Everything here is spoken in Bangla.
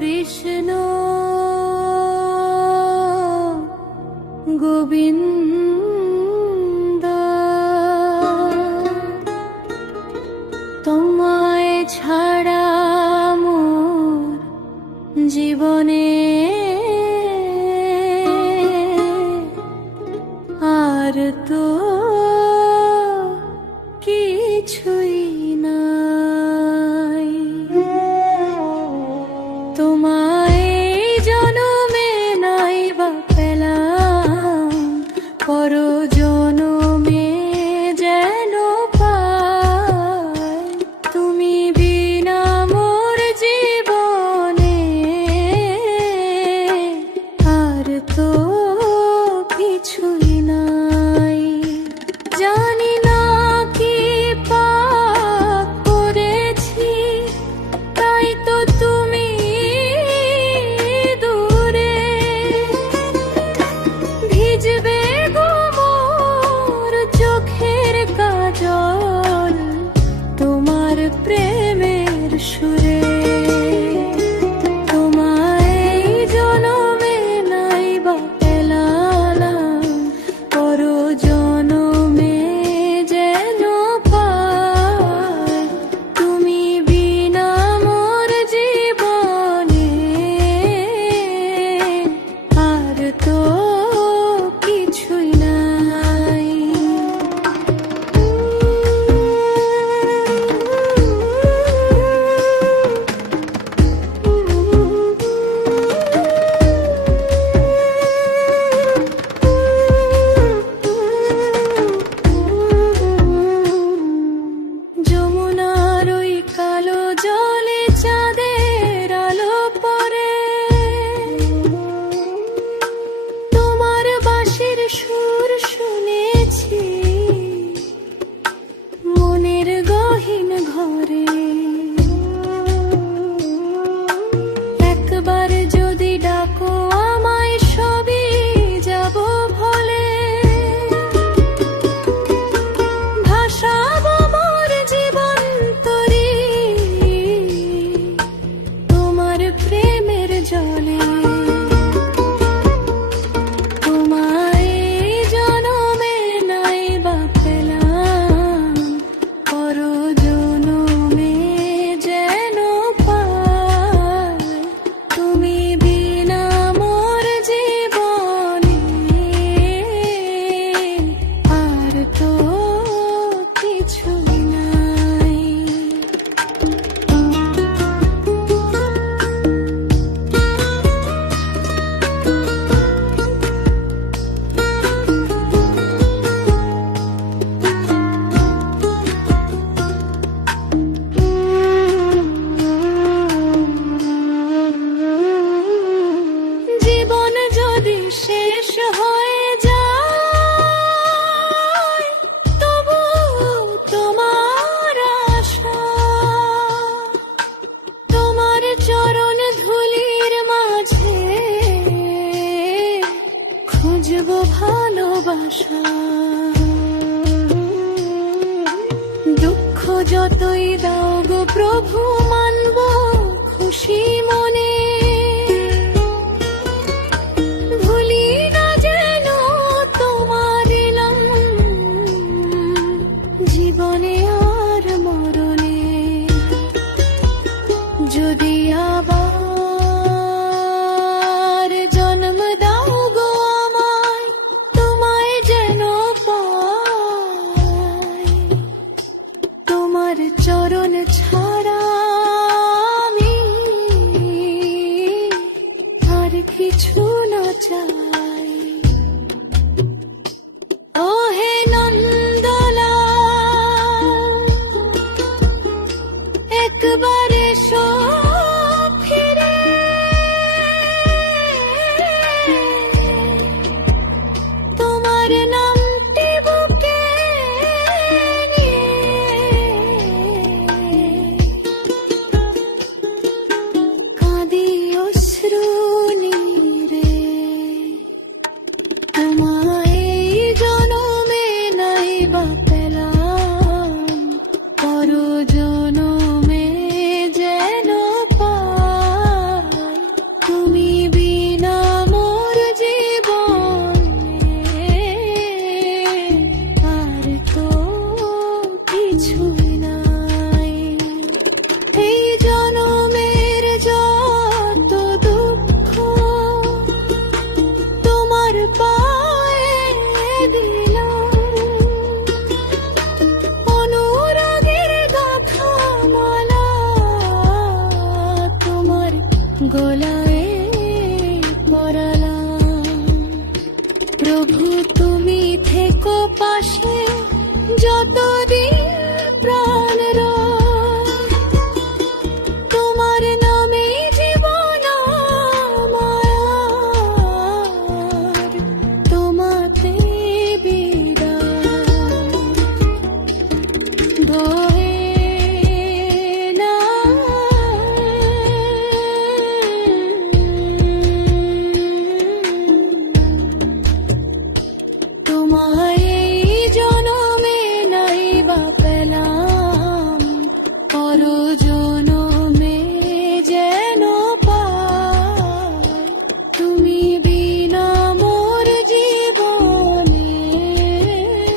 কৃষ্ণ গোবিন্দ, তোমায় ছাড়া মোর জীবনে আর তো কিছুই নাই। তোমায় জনমে নাই বা পেলাম, পর জনমে যেন পাই। তুমি বিনা মোর জীবনে আর তো কিছুই নাই। জানি না কি পাপ করেছি, তাই তো তুমি দূরে। ভিজবে গো মোর চোখের কাজল তোমার প্রেমের সুরে। তোমায় জনমে নাই বা পেলাম, পর জনমে যেন পাই। তুমি বিনা মোর জীবনে আর তো কিছুই নাই। যমুনার ওই কালো জলে চাঁদের আলো পড়ে, তোমার বাঁশির সুর শুনেছি মনের গহীন ঘরে। একবার যদি ডাকো আমায়, সবই যাব ভোলে। ভাসাবো মোর জীবন তরি তোমার প্রেমের জলে। তোমায় জনমে নাই বা পেলাম, পর জনমে যেন পাই। তুমি বিনা মোর জীবনে আর তো কিছুই নাই। জীবন যদি শেষ হয়ে যায়, তবু তোমার আশা। তোমার চরণ ধুলির মাঝে খুঁজবো ভালোবাসা। দুঃখ যতই দাও গো প্রভু, মানব খুশি মনে। ভুলি না যেন তোমার এলাম জীবনে আর মরণে। যদি আবার জন্ম দাও গো আমায়, তোমায় যেন পাই। তোমার চরণ ছাড়া আমি আর কিছু না চাই। ও হে নন্দলাল, একবার এসো ফিরে। তোমার নামটি বুকে নিয়ে সুন্দর